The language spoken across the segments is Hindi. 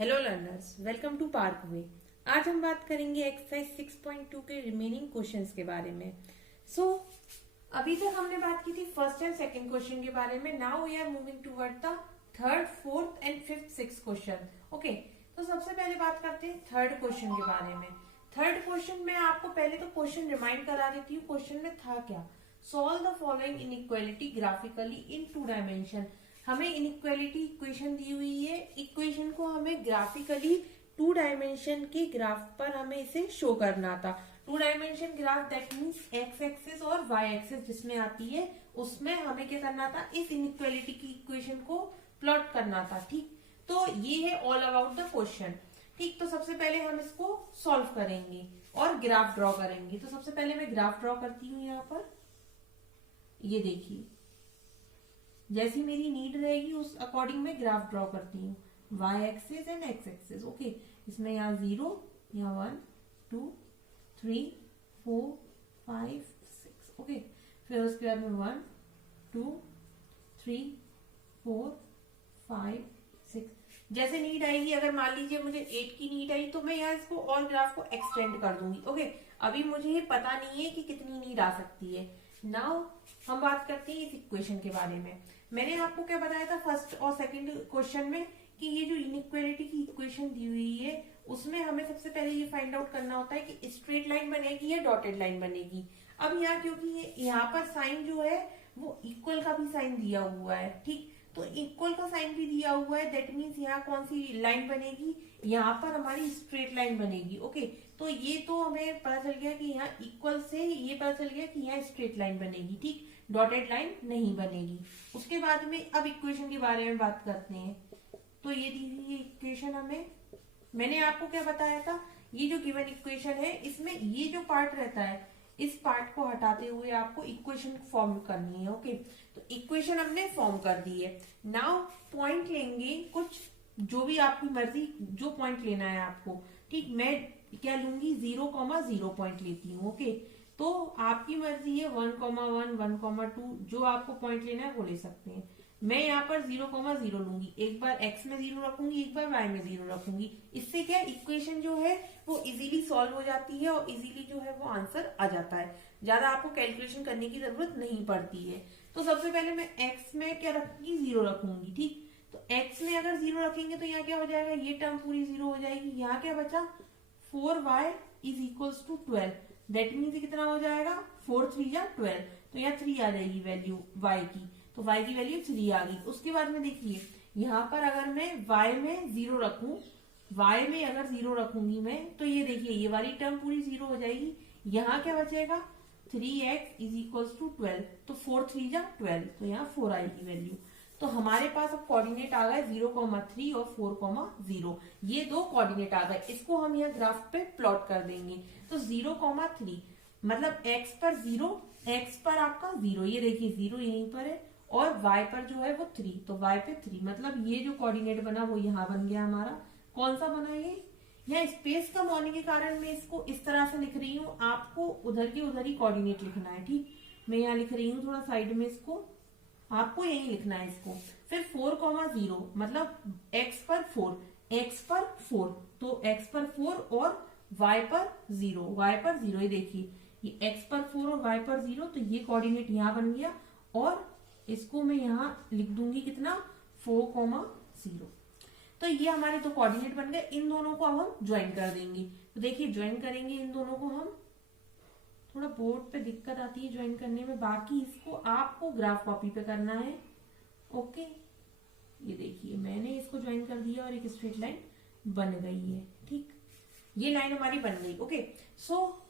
Hello learners, welcome to Parkway. आज हम बात करेंगे एक्सरसाइज 6.2 के रिमेनिंग क्वेश्चंस के बारे में। अभी तक हमने बात की थी फर्स्ट एंड सेकंड क्वेश्चन के बारे में। Now we are moving toward the third, fourth and fifth, sixth question. Okay, तो सबसे पहले बात करते हैं थर्ड क्वेश्चन के बारे में। थर्ड क्वेश्चन में आपको पहले तो क्वेश्चन रिमाइंड करा देती हूँ। क्वेश्चन में था क्या? Solve the following inequality graphically in 2 dimension. हमें इनइक्वालिटी इक्वेशन दी हुई है। इक्वेशन को हमें ग्राफिकली 2 डायमेंशन के ग्राफ पर हमें इसे शो करना था। 2 dimension graph that means x axis और वाई एक्सिस जिसमें आती है, उसमें हमें क्या करना था? इस इनइक्वालिटी की इक्वेशन को प्लॉट करना था। ठीक, तो ये है ऑल अबाउट द क्वेश्चन। ठीक, तो सबसे पहले हम इसको सॉल्व करेंगे और ग्राफ ड्रॉ करेंगे। तो सबसे पहले मैं ग्राफ ड्रॉ करती हूँ। यहाँ पर ये देखिए, जैसी मेरी नीड रहेगी उस अकॉर्डिंग मैं ग्राफ ड्रॉ करती हूँ। Y axis and X axis. Okay, इसमें यहाँ 0, यहाँ 1 2 3 4 5 6। ओके, फिर उसके बाद में 1 2 3 4 5 6। जैसे नीड आएगी, अगर मान लीजिए मुझे 8 की नीड आई तो मैं यहाँ इसको और ग्राफ को एक्सटेंड कर दूंगी। ओके, अभी मुझे ये पता नहीं है कि कितनी नीड आ सकती है। नाउ हम बात करते हैं इस इक्वेशन के बारे में। मैंने आपको क्या बताया था फर्स्ट और सेकंड क्वेश्चन में कि ये जो इनइक्वालिटी की इक्वेशन दी हुई है उसमें हमें सबसे पहले ये फाइंड आउट करना होता है कि स्ट्रेट लाइन बनेगी या डॉटेड लाइन बनेगी। अब यहाँ क्योंकि यहाँ पर साइन जो है वो इक्वल का भी साइन दिया हुआ है। ठीक, तो इक्वल का साइन भी दिया हुआ है, दैट मीन्स यहाँ कौन सी लाइन बनेगी? यहाँ पर हमारी स्ट्रेट लाइन बनेगी। ओके, तो ये तो हमें पता चल गया कि यहाँ इक्वल से ये पता चल गया कि यहाँ स्ट्रेट लाइन बनेगी। ठीक, डॉटेड लाइन नहीं बनेगी। उसके बाद में अब इक्वेशन के बारे में बात करते हैं। तो ये दी हुई इक्वेशन हमें, मैंने आपको क्या बताया था, ये जो गिवन इक्वेशन है इसमें ये जो पार्ट रहता है इस पार्ट को हटाते हुए आपको इक्वेशन फॉर्म करनी है। ओके, तो इक्वेशन हमने फॉर्म कर दी है। नाउ पॉइंट लेंगे कुछ, जो भी आपकी मर्जी, जो पॉइंट लेना है आपको। ठीक, मैं क्या लूंगी? 0,0 पॉइंट लेती हूँ। ओके, तो आपकी मर्जी है 1,1 1,2 जो आपको पॉइंट लेना है वो ले सकते हैं। मैं यहाँ पर 0,0 लूंगी। एक बार x में 0 रखूंगी, एक बार y में 0 रखूंगी। इससे क्या इक्वेशन जो है वो इजीली सॉल्व हो जाती है और इजीली जो है वो आंसर आ जाता है। ज्यादा आपको कैलकुलेशन करने की जरूरत नहीं पड़ती है। तो सबसे पहले मैं x में क्या रखूंगी? 0 रखूंगी। ठीक, तो x में अगर 0 रखेंगे तो यहाँ क्या हो जाएगा? ये टर्म पूरी 0 हो जाएगी। यहाँ क्या बचा? 4y is equals to 12। That means कितना हो जाएगा? 4 3 या 12। तो यहाँ 3 आ जाएगी वैल्यू y की, तो y की वैल्यू 3 आ गई। उसके बाद में देखिए, यहाँ पर अगर मैं y में 0 रखूं, y में अगर 0 रखूंगी मैं, तो ये देखिए ये वाली टर्म पूरी 0 हो जाएगी। यहाँ क्या बचेगा? 3x is equals to 12। तो 4 3 या 12, तो यहाँ 4 आएगी वैल्यू। तो हमारे पास अब कोऑर्डिनेट आ गए 0,3 और 4,0। ये दो कोऑर्डिनेट आ गए। इसको हम यहाँ ग्राफ पे प्लॉट कर देंगे। तो 0,3 मतलब x पर 0, x पर आपका 0, ये देखिए 0 यहीं पर है, और y पर जो है वो 3, तो y पे 3। मतलब ये जो कोऑर्डिनेट बना वो यहाँ बन गया हमारा। कौन सा बना ये? यहाँ स्पेस कम होने के कारण मैं इसको इस तरह से लिख रही हूँ। आपको उधर के उधर ही कोऑर्डिनेट लिखना है। ठीक, मैं यहाँ लिख रही हूँ थोड़ा साइड में, इसको आपको यही लिखना है इसको। फिर 4,0 मतलब x पर 4, x पर 4, तो x पर 4 और y पर 0, y पर 0। ये देखिए ये x पर 4 और y पर 0, तो ये कोऑर्डिनेट यहाँ बन गया। और इसको मैं यहाँ लिख दूंगी कितना? 4,0। तो ये हमारे दो कोऑर्डिनेट बन गए। इन दोनों को अब हम ज्वाइन कर देंगे। तो देखिए ज्वाइन करेंगे इन दोनों को हम। थोड़ा बोर्ड पे दिक्कत आती है ज्वाइन करने में, बाकी इसको आपको ग्राफ कॉपी पे करना है। ओके, ये देखिए मैंने इसको ज्वाइन कर दिया और एक स्ट्रेट लाइन बन गई है। ठीक, ये लाइन हमारी बन गई। ओके, सो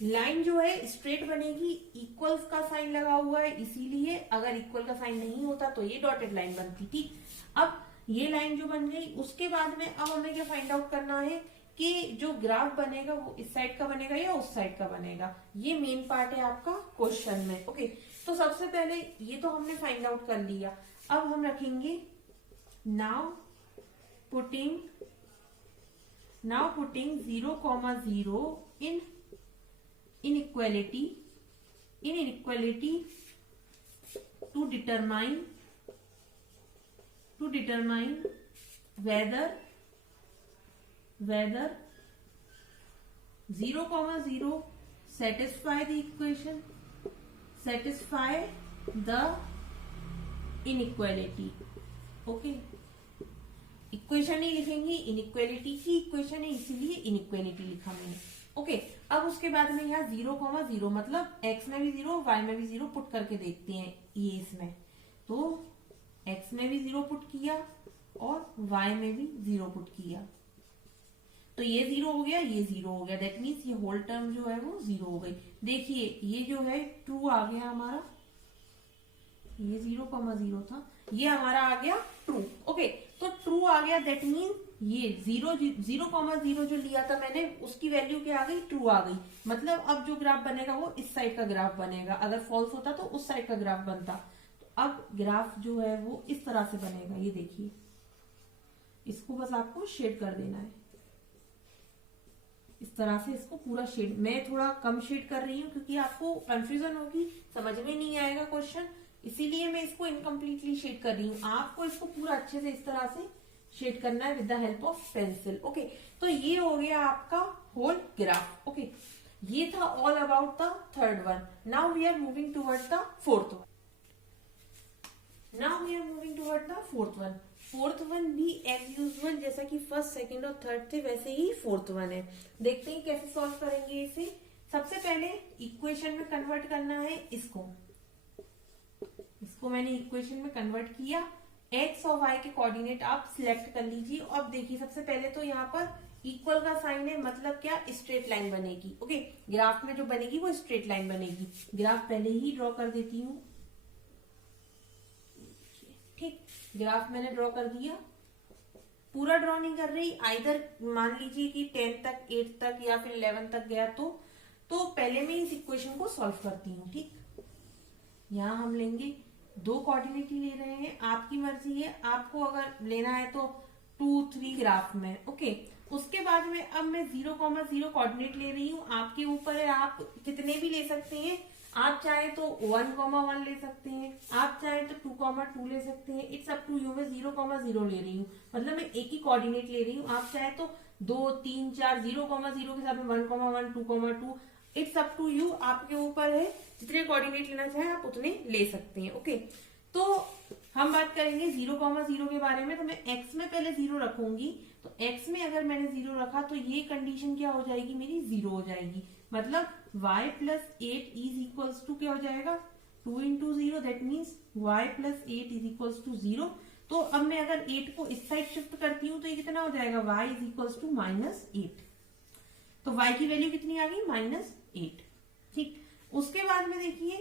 लाइन जो है स्ट्रेट बनेगी। इक्वल्स का साइन लगा हुआ है इसीलिए, अगर इक्वल का साइन नहीं होता तो ये डॉटेड लाइन बनती। ठीक, अब ये लाइन जो बन गई, उसके बाद में अब हमें क्या फाइंड आउट करना है कि जो ग्राफ बनेगा वो इस साइड का बनेगा या उस साइड का बनेगा। ये मेन पार्ट है आपका क्वेश्चन में। ओके, तो सबसे पहले ये तो हमने फाइंड आउट कर लिया। अब हम रखेंगे now putting 0,0 in inequality to determine whether 0, 0 satisfy the equation, satisfy the inequality. ओके, इक्वेशन ही लिखेंगे, इनइक्वेलिटी की इक्वेशन है इसीलिए इनइक्वेलिटी लिखा मैंने. ओके, अब उसके बाद में यहाँ 0, 0 मतलब x में भी 0 y में भी 0 पुट करके देखते हैं ये इसमें. तो x में भी 0 पुट किया और y में भी 0 पुट किया, तो ये 0 हो गया, ये 0 हो गया. दैट मीन्स ये होल टर्म जो है वो 0 हो गई. देखिए ये जो है ट्रू आ गया हमारा, ये 0, 0 था, ये हमारा आ गया ट्रू. ओके, तो ट्रू आ गया. दैट मीन ये 0, 0, जो लिया था मैंने उसकी वैल्यू क्या आ गई, ट्रू आ गई. मतलब अब जो ग्राफ बनेगा वो इस साइड का ग्राफ बनेगा. अगर फॉल्स होता तो उस साइड का ग्राफ बनता. तो अब ग्राफ जो है वो इस तरह से बनेगा. ये देखिए, इसको बस आपको शेड कर देना है इस तरह से. इसको पूरा शेड, मैं थोड़ा कम शेड कर रही हूँ क्योंकि आपको कंफ्यूजन होगी, समझ में नहीं आएगा क्वेश्चन, इसीलिए मैं इसको इनकम्प्लीटली शेड कर रही हूँ. आपको इसको पूरा अच्छे से इस तरह से शेड करना है with the help of pencil. Okay, तो ये हो गया आपका होल ग्राफ. ओके, ये था all about the third one. Now we are moving towards the fourth one. Fourth one भी एज यूजुअल जैसा कि फर्स्ट, सेकंड और थर्ड थे वैसे ही फोर्थ वन है. देखते हैं कैसे सॉल्व करेंगे इसे. सबसे पहले इक्वेशन में कन्वर्ट करना है इसको मैंने इक्वेशन में कन्वर्ट किया. एक्स और वाई के कोऑर्डिनेट आप सिलेक्ट कर लीजिए. अब देखिए सबसे पहले तो यहाँ पर इक्वल का साइन है, मतलब क्या, स्ट्रेट लाइन बनेगी. ओके, ग्राफ में जो बनेगी वो स्ट्रेट लाइन बनेगी. ग्राफ पहले ही ड्रॉ कर देती हूँ. ठीक, ग्राफ मैंने ड्रॉ कर दिया. पूरा ड्रॉ नहीं कर रही, आइदर मान लीजिए कि 10 तक, 8 तक या फिर 11 तक गया तो पहले मैं इस इक्वेशन को सॉल्व करती हूँ. ठीक, यहाँ हम लेंगे 2 कोऑर्डिनेट ही ले रहे हैं, आपकी मर्जी है. आपको अगर लेना है तो 2, 3 ग्राफ में. ओके, उसके बाद में अब मैं 0, 0 कोऑर्डिनेट ले रही हूँ. आपके ऊपर है, आप कितने भी ले सकते हैं. आप चाहे तो 1, 1 ले सकते हैं, आप चाहे तो 2, 2 ले सकते हैं. It's up to you. मैं 0, 0 ले रही हूँ, मतलब मैं एक ही कोऑर्डिनेट ले रही हूँ. आप चाहे तो 2, 3, 4 0, 0 के साथ में 1, 1 2, 2. इट्स अप टू यू, आपके ऊपर है. जितने कोऑर्डिनेट लेना चाहे आप उतने ले सकते हैं. ओके, तो हम बात करेंगे 0, 0 के बारे में. तो मैं x में पहले 0 रखूंगी. तो x में अगर मैंने 0 रखा तो ये कंडीशन क्या हो जाएगी, मेरी 0 हो जाएगी. मतलब y plus 8 is equals to क्या हो जाएगा, 2 into 0. That means y plus 8 is equals to 0. तो अब मैं अगर 8 को इस साइड शिफ्ट करती हूँ तो ये कितना हो जाएगा, y इज इक्वल्स टू -8. तो y की वैल्यू कितनी आ गई, -8. ठीक, उसके बाद में देखिए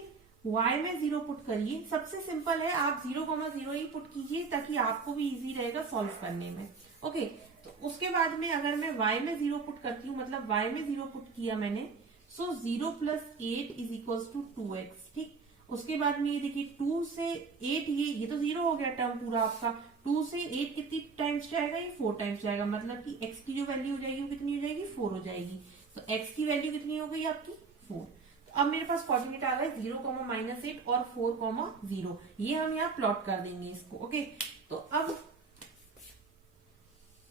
y में 0 पुट करिए. सबसे सिंपल है, आप 0, 0 ही पुट कीजिए ताकि आपको भी इजी रहेगा सॉल्व करने में. ओके, तो उसके बाद में अगर मैं y में 0 पुट करती हूँ, मतलब y में 0 पुट किया मैंने, so 0 plus 8 is equals to 2x. ठीक, उसके बाद में ये देखिए 2 से 8, ये तो 0 हो गया टर्म पूरा आपका. 2 से 8 कितनी टाइम्स जाएगा, ये 4 टाइम्स जाएगा. मतलब कि x की जो वैल्यू हो जाएगी वो कितनी हो जाएगी, 4 हो जाएगी. तो x की वैल्यू कितनी हो गई आपकी, 4. अब मेरे पास कोऑर्डिनेट आ गए 0, -8 और 4, 0. ये हम यहाँ प्लॉट कर देंगे इसको. ओके, तो अब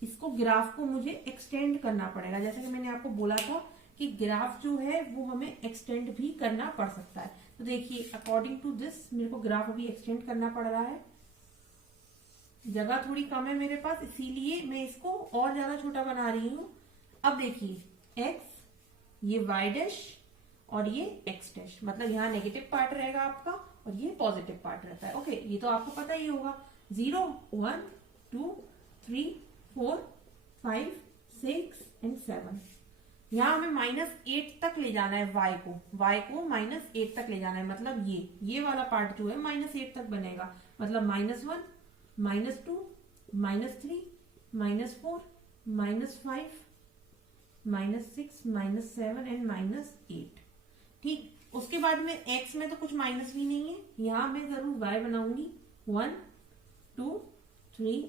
इसको ग्राफ को मुझे एक्सटेंड करना पड़ेगा. जैसे कि मैंने आपको बोला था कि ग्राफ जो है वो हमें एक्सटेंड भी करना पड़ सकता है. तो देखिए अकॉर्डिंग टू दिस मेरे को ग्राफ अभी एक्सटेंड करना पड़ रहा है. जगह थोड़ी कम है मेरे पास, इसीलिए मैं इसको और ज्यादा छोटा बना रही हूँ. अब देखिए x, ये y डैश और ये x डैश, मतलब यहाँ नेगेटिव पार्ट रहेगा आपका और ये पॉजिटिव पार्ट रहता है. ओके, ये तो आपको पता ही होगा. 0, 1, 2, 3, 4, 5, 6 एंड 7. यहाँ हमें -8 तक ले जाना है y को -8 तक ले जाना है. मतलब ये वाला पार्ट जो है -8 तक बनेगा. मतलब -1, -2, -3, -4, -5, -6, -7 एंड -8. ठीक, उसके बाद में x में तो कुछ माइनस भी नहीं है, यहाँ मैं जरूर y बनाऊंगी. 1, 2, 3,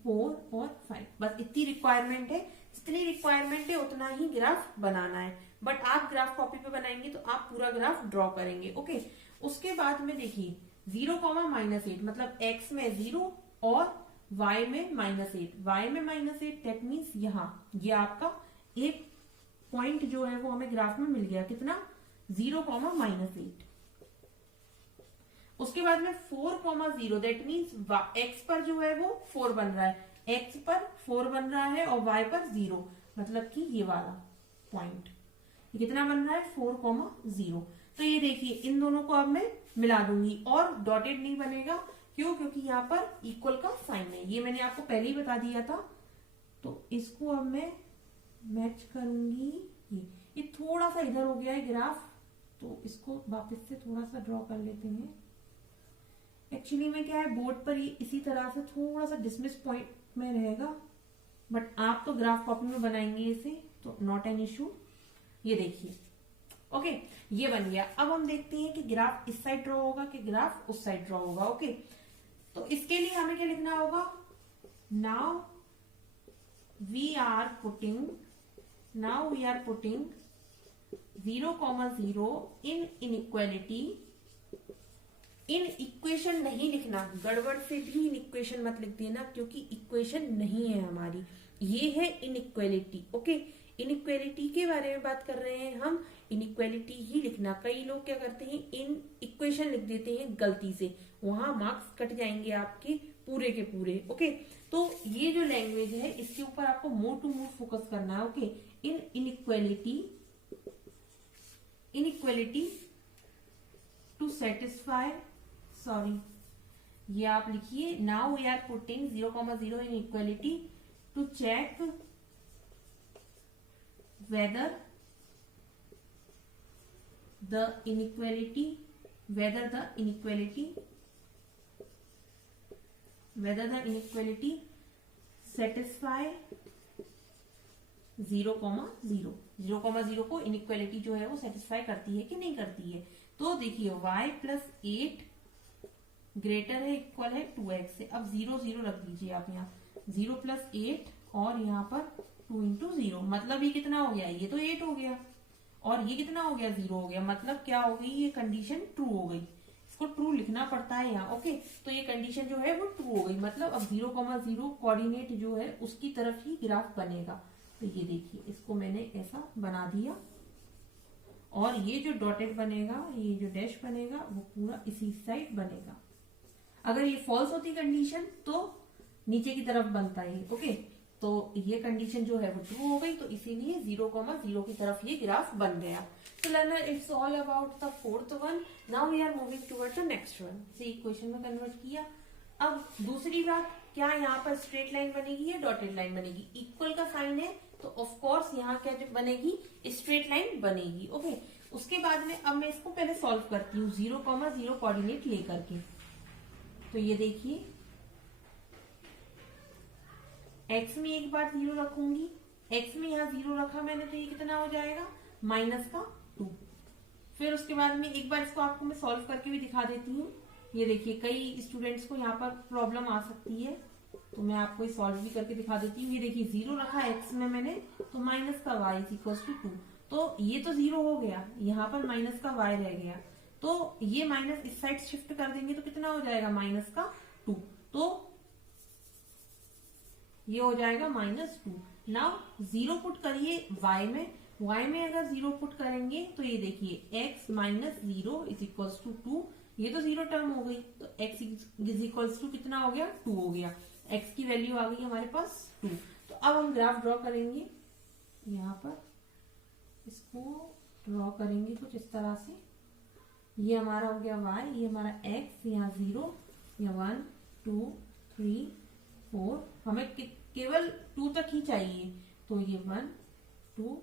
4 और 5. बस इतनी रिक्वायरमेंट है. जितनी रिक्वायरमेंट है उतना ही ग्राफ बनाना है. बट आप ग्राफ कॉपी पे बनाएंगे तो आप पूरा ग्राफ ड्रॉ करेंगे. ओके, उसके बाद में देखिए 0, -8 मतलब x में 0 और y में -8, y में -8 दैट मीन्स यहाँ ये आपका एक पॉइंट जो है वो हमें ग्राफ में मिल गया, कितना 0, -8। उसके बाद में 4, 0 दैट मीन्स x पर जो है वो 4 बन रहा है, x पर 4 बन रहा है और y पर 0, मतलब कि ये वाला पॉइंट कितना बन रहा है 4, 0। तो ये देखिए इन दोनों को अब मैं मिला दूंगी और डॉटेड नहीं बनेगा, क्यों? क्योंकि यहाँ पर इक्वल का साइन है, ये मैंने आपको पहले ही बता दिया था। तो इसको अब मैं मैच करूंगी, ये थोड़ा सा इधर हो गया है ग्राफ, तो इसको वापस से थोड़ा सा ड्रॉ कर लेते हैं। एक्चुअली में क्या है, बोर्ड पर ये इसी तरह से थोड़ा सा डिसमिस पॉइंट में रहेगा, बट आप तो ग्राफ कॉपी में बनाएंगे इसे, तो नॉट एन इशू। ये देखिए ओके, ये बन गया। अब हम देखते हैं कि ग्राफ इस साइड ड्रॉ होगा कि ग्राफ उस साइड ड्रॉ होगा। ओके, तो इसके लिए हमें क्या लिखना होगा, now we are putting 0, 0 in inequality. In equation नहीं लिखना, गड़बड़ से भी इन इक्वेशन मत लिख देना, क्योंकि इक्वेशन नहीं है हमारी, ये है इनइक्वालिटी। ओके, इनइक्वालिटी के बारे में बात कर रहे हैं हम, इनइक्वालिटी ही लिखना। कई लोग क्या करते हैं, इन इक्वेशन लिख देते हैं गलती से, वहां मार्क्स कट जाएंगे आपके पूरे के पूरे। ओके, तो ये जो लैंग्वेज है इसके ऊपर आपको मोर टू मोर फोकस करना है। Okay, in inequality to satisfy, sorry ये आप लिखिए, now we are putting 0, 0 in equality to check whether the inequality satisfy 0, 0 को इनइक्वालिटी जो है वो सेटिस्फाई करती है कि नहीं करती है। तो देखिए y + 8 ग्रेटर है इक्वल है 2x से। अब 0, 0 रख दीजिए आप यहाँ, 0 + 8 और यहाँ पर 2 × 0, मतलब ये कितना हो गया, ये तो 8 हो गया, और ये कितना हो गया 0 हो गया, मतलब क्या हो गई, ये कंडीशन ट्रू हो गई। इसको ट्रू लिखना पड़ता है यहाँ। ओके, तो ये कंडीशन जो है वो ट्रू हो गई, मतलब अब 0, 0 कोऑर्डिनेट जो है उसकी तरफ ही ग्राफ बनेगा। तो ये देखिए इसको मैंने ऐसा बना दिया, और ये जो डॉटेड बनेगा, ये जो डैश बनेगा वो पूरा इसी साइड बनेगा। अगर ये फॉल्स होती कंडीशन तो नीचे की तरफ बनता है। ओके, तो ये कंडीशन जो है वो ट्रू हो गई, तो इसीलिए 0, 0 की तरफ ये ग्राफ बन गया। तो learner, it's all about the 4th one. Now we are moving toward the next one. से इक्वेशन में कन्वर्ट किया। अब दूसरी बात, क्या यहाँ पर स्ट्रेट लाइन बनेगी या डॉटेड लाइन बनेगी? इक्वल का साइन है तो ऑफ कोर्स यहाँ क्या जो बनेगी, स्ट्रेट लाइन बनेगी। ओके, उसके बाद में अब मैं इसको पहले सॉल्व करती हूँ 0, 0 कोऑर्डिनेट लेकर के। तो ये देखिए x में एक बार 0 रखूंगी, x में यहाँ 0 रखा मैंने, तो ये कितना हो जाएगा -2। फिर उसके बाद में एक बार इसको आपको मैं सॉल्व करके भी दिखा देती हूँ। ये देखिए कई स्टूडेंट्स को यहाँ पर प्रॉब्लम आ सकती है, तो मैं आपको ये सॉल्व भी करके दिखा देती हूँ। ये देखिए 0 रखा x में मैंने, तो माइनस का y = 2, तो ये तो 0 हो गया, यहाँ पर माइनस का y रह गया, तो ये माइनस इस साइड शिफ्ट कर देंगे तो कितना हो जाएगा -2, तो ये हो जाएगा -2। नाउ 0 पुट करिए y में अगर 0 पुट करेंगे तो ये देखिए x - 0 = 2, ये तो 0 टर्म हो गई, तो x = कितना हो गया 2 हो गया, x की वैल्यू आ गई हमारे पास 2। तो अब हम ग्राफ ड्रॉ करेंगे, यहाँ पर इसको ड्रॉ करेंगे कुछ इस तरह से। ये हमारा हो गया y, ये हमारा x, यहाँ 0, यहाँ 1, 2, 3, 4, हमें केवल 2 तक ही चाहिए, तो ये 1, 2,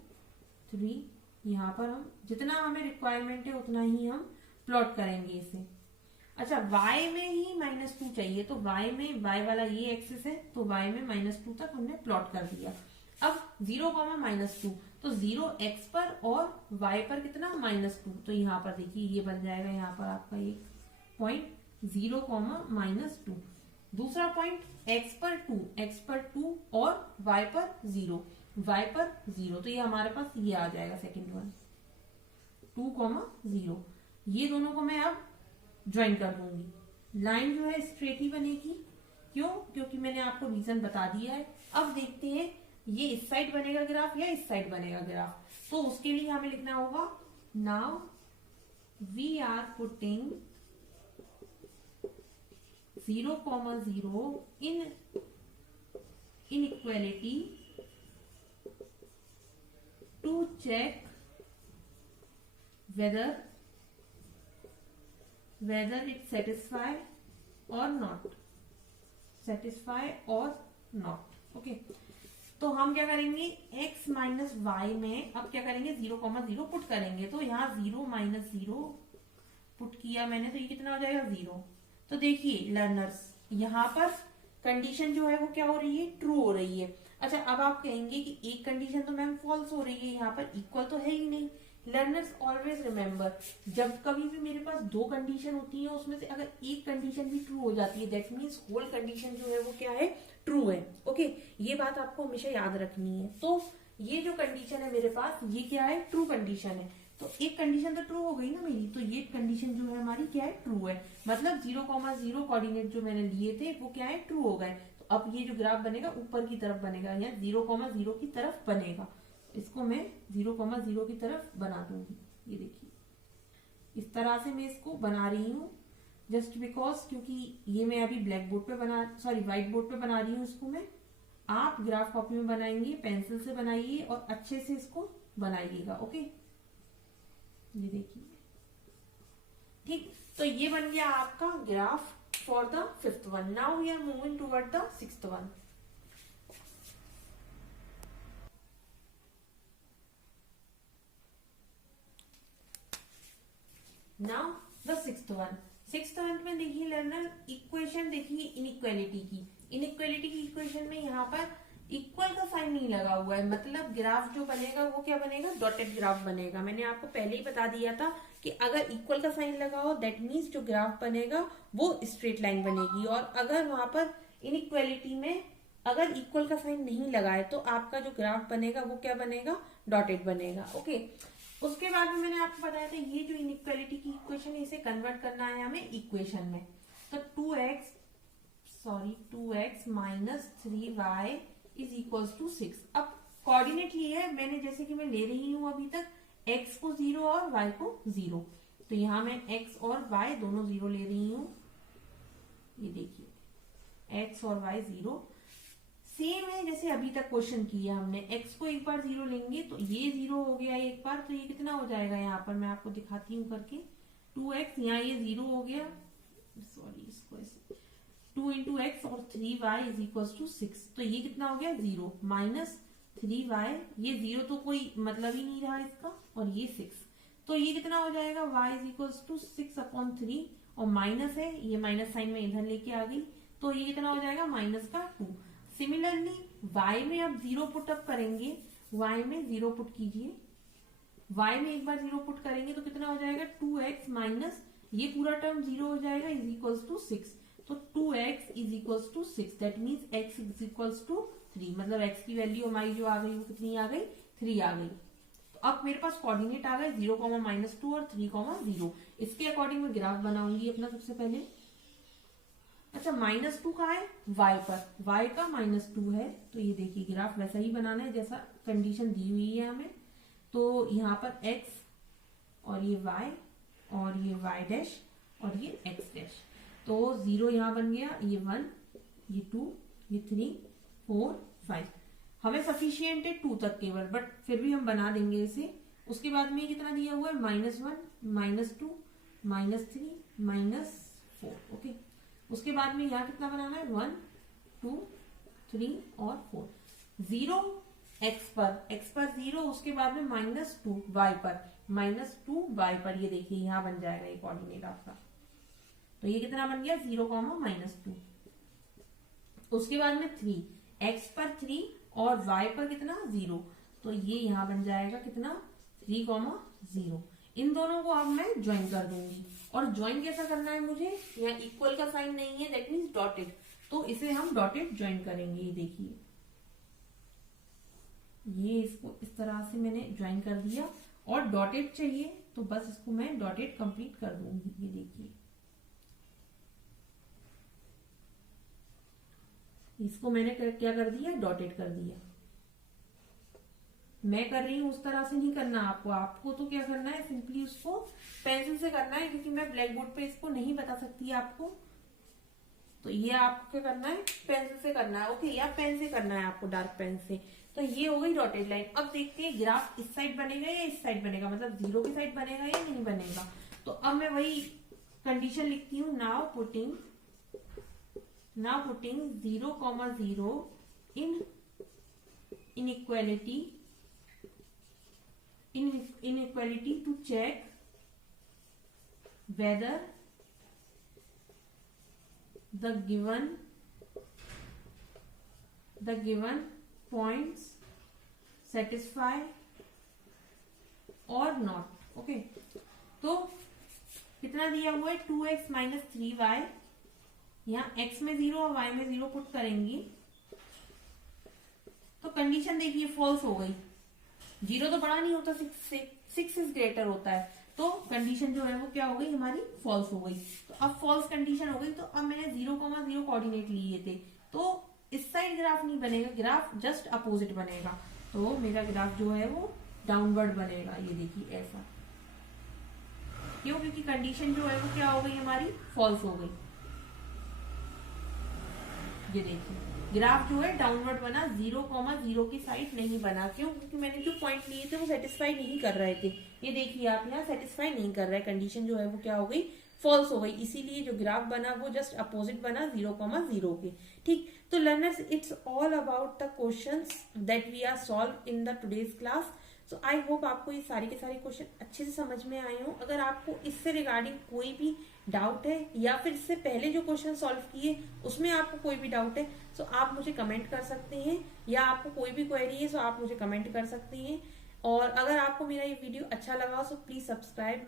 3, यहाँ पर हम जितना हमें रिक्वायरमेंट है उतना ही हम प्लॉट करेंगे इसे। अच्छा, y में ही -2 चाहिए, तो y में y वाला ये एक्सिस है, तो y में -2 तक हमने प्लॉट कर दिया। अब 0, -2, तो 0 x पर और y पर कितना -2, तो यहाँ पर देखिए ये बन जाएगा यहाँ पर आपका एक पॉइंट 0, -2। दूसरा पॉइंट x पर 2 और y पर 0, तो ये हमारे पास ये आ जाएगा सेकंड वन 2, 0। ये दोनों को मैं अब ज्वाइन कर दूंगी। लाइन जो है स्ट्रेट ही बनेगी, क्यों? क्योंकि मैंने आपको रीजन बता दिया है। अब देखते हैं ये इस साइड बनेगा ग्राफ या इस साइड बनेगा ग्राफ। तो उसके लिए हमें लिखना होगा now we are putting 0,0 in inequality to check whether it satisfy or not, okay. तो हम क्या करेंगे x माइनस वाई में अब क्या करेंगे 0,0 पुट करेंगे। तो यहाँ 0 माइनस 0 पुट किया मैंने, तो ये कितना हो जाएगा 0। तो देखिए लर्नर्स यहाँ पर कंडीशन जो है वो क्या हो रही है, ट्रू हो रही है। अच्छा अब आप कहेंगे कि एक कंडीशन तो मैम फॉल्स हो रही है, यहाँ पर इक्वल तो है ही नहीं। लर्नर्स ऑलवेज रिमेम्बर, जब कभी भी मेरे पास दो कंडीशन होती है उसमें से अगर एक कंडीशन भी ट्रू हो जाती है दैट मीन्स होल कंडीशन जो है वो क्या है, ट्रू है। ओके, ये बात आपको हमेशा याद रखनी है। तो ये जो कंडीशन है मेरे पास ये क्या है, ट्रू कंडीशन है। तो एक कंडीशन तो ट्रू हो गई ना मेरी, तो ये कंडीशन जो है हमारी क्या है, ट्रू है। मतलब 0,0 कोऑर्डिनेट जो मैंने लिए थे वो क्या है, ट्रू हो गए। तो अब ये जो ग्राफ बनेगा ऊपर की तरफ बनेगा या 0,0 की तरफ बनेगा। इसको मैं 0,0 की तरफ बना दूंगी। ये देखिए इस तरह से मैं इसको बना रही हूँ जस्ट बिकॉज, क्योंकि ये मैं अभी ब्लैक बोर्ड पे व्हाइट बोर्ड पे बना रही हूँ इसको मैं। आप ग्राफ कॉपी में बनाएंगे, पेंसिल से बनाइए और अच्छे से इसको बनाइएगा। ओके, ये देखिए ठीक। तो ये बन गया आपका graph for the 5th one. Now we are moving toward the 6th one. Now the 6th one. 6th one में देखिए लर्नर इक्वेशन देखिए इनइक्वालिटी की। इनइक्वालिटी की इक्वेशन में यहाँ पर इक्वल का साइन नहीं लगा हुआ है, मतलब ग्राफ जो बनेगा वो क्या बनेगा, डॉटेड ग्राफ बनेगा। मैंने आपको पहले ही बता दिया था कि अगर इक्वल का साइन लगा हो दैट मीन्स जो ग्राफ बनेगा वो स्ट्रेट लाइन बनेगी, और अगर वहां पर इनइक्वालिटी में अगर इक्वल का साइन नहीं लगा है तो आपका जो ग्राफ बनेगा वो क्या बनेगा, डॉटेड बनेगा। ओके, उसके बाद में मैंने आपको बताया था ये जो इनइक्वालिटी की इक्वेशन है इसे कन्वर्ट करना है हमें इक्वेशन में। तो 2x minus 3y is equal to 6। अब कोऑर्डिनेट लिए है मैंने, जैसे कि मैं ले रही हूं अभी तक x को 0 और y को 0। तो यहां मैं x और y दोनों 0 ले रही हूं। ये देखिए x और y 0 सेम है जैसे अभी तक क्वेश्चन किया हमने। x को एक बार 0 लेंगे तो ये 0 हो गया एक बार, तो ये कितना हो जाएगा, यहाँ पर मैं आपको दिखाती हूँ करके 2x, यहाँ ये 0 हो गया, इसको ऐसे 2 इंटू एक्स और 3y इज इक्वल टू 6। तो ये कितना हो गया 0 माइनस 3y, ये 0 तो कोई मतलब ही नहीं रहा इसका, और ये 6। तो ये कितना हो जाएगा y इज इक्वल टू 6/3, और माइनस है ये माइनस साइन में इधर लेके आ गई, तो ये कितना हो जाएगा माइनस का 2। सिमिलरली y में अब 0 पुट अप करेंगे, y में 0 पुट कीजिए, y में एक बार 0 पुट करेंगे तो कितना हो जाएगा 2x माइनस ये पूरा टर्म 0 हो जाएगा इज इक्वल टू 6। तो 2x is equal to 6 that means x is equal to 3, मतलब x की वैल्यू हमारी जो आ गई वो कितनी आ गई, 3 आ गई। तो अब मेरे पास कोऑर्डिनेट आ गए 0,-2 और 3,0। इसके अकॉर्डिंग मैं ग्राफ बनाऊंगी अपना सबसे पहले। अच्छा -2 कहाँ है, y पर, y का -2 है, तो ये देखिए ग्राफ वैसा ही बनाना है जैसा कंडीशन दी हुई है हमें। तो यहाँ पर x और ये y और ये y डैश और ये x डैश, तो 0 यहाँ बन गया, ये 1, ये 2, ये 3, 4, 5। हमें सफिशियंट है 2 तक केवल, बट फिर भी हम बना देंगे इसे। उसके बाद में कितना दिया हुआ है -1, -2, -3, -4। ओके, उसके बाद में यहाँ कितना बनाना है 1, 2, 3 और 4। 0 x पर 0, उसके बाद में -2 y पर, -2 y पर, ये देखिए यहाँ बन जाएगा ये कोऑर्डिनेट आपका। तो ये कितना बन गया 0,-2। उसके बाद में 3 x पर 3 और y पर कितना 0, तो ये यहाँ बन जाएगा कितना 3,0। इन दोनों को अब मैं ज्वाइन कर दूंगी, और ज्वाइन कैसा करना है मुझे, यहाँ इक्वल का साइन नहीं है दैट मीन्स डॉटेड, तो इसे हम डॉटेड ज्वाइन करेंगे। ये देखिए ये इसको इस तरह से मैंने ज्वाइन कर दिया, और डॉटेड चाहिए तो बस इसको मैं डॉटेड कंप्लीट कर दूंगी। ये देखिए इसको मैंने क्या कर दिया, डॉटेड कर दिया। मैं कर रही हूं उस तरह से नहीं करना आपको, आपको तो क्या करना है, सिंपली उसको पेंसिल से करना है, क्योंकि मैं ब्लैक बोर्ड पे इसको नहीं बता सकती आपको। तो ये आपको क्या करना है, पेंसिल से करना है, ओके, या पेन से करना है आपको, डार्क पेन से। तो ये हो गई डॉटेड लाइन। अब देखते हैं ग्राफ इस साइड बनेगा या इस साइड बनेगा, मतलब 0 की साइड बनेगा या नहीं बनेगा। तो अब मैं वही कंडीशन लिखती हूँ, now putting 0,0 in inequality to check whether the given points satisfy or not, okay. तो कितना दिया हुआ है, 2x माइनस 3y, यहाँ x में 0 और y में 0 पुट करेंगी तो कंडीशन देखिए फॉल्स हो गई। 0 तो बड़ा नहीं होता 6 से, 6 इज ग्रेटर होता है, तो कंडीशन जो है वो क्या हो गई हमारी, फॉल्स हो गई। तो अब फॉल्स कंडीशन हो गई, तो अब मैंने 0,0 कोऑर्डिनेट लिए थे, तो इस साइड ग्राफ नहीं बनेगा, ग्राफ जस्ट अपोजिट बनेगा। तो मेरा ग्राफ जो है वो डाउनवर्ड बनेगा, ये देखिए ऐसा। क्यों, क्योंकि कंडीशन जो है वो क्या हो गई हमारी, फॉल्स हो गई। ये देखिए ग्राफ जो है डाउनवर्ड बना, 0,0 की साइड नहीं बना। क्यों, क्योंकि मैंने जो पॉइंट लिए थे वो सेटिस्फाई नहीं कर रहे थे। ये देखिए आप यहाँ सेटिस्फाई नहीं कर रहे, कंडीशन जो है वो क्या हो गई, फॉल्स हो गई। इसीलिए जो ग्राफ बना वो जस्ट अपोजिट बना 0,0 के। ठीक, तो learners, it's all about the questions that we are solve in the today's class. So I hope आपको ये सारे के सारे क्वेश्चन अच्छे से समझ में आए हों। अगर आपको इससे रिगार्डिंग कोई भी डाउट है, या फिर इससे पहले जो क्वेश्चन सॉल्व किए उसमें आपको कोई भी डाउट है, तो आप मुझे कमेंट कर सकते हैं, या आपको कोई भी क्वेरी है तो आप मुझे कमेंट कर सकते हैं। और अगर आपको मेरा ये वीडियो अच्छा लगा तो प्लीज सब्सक्राइब।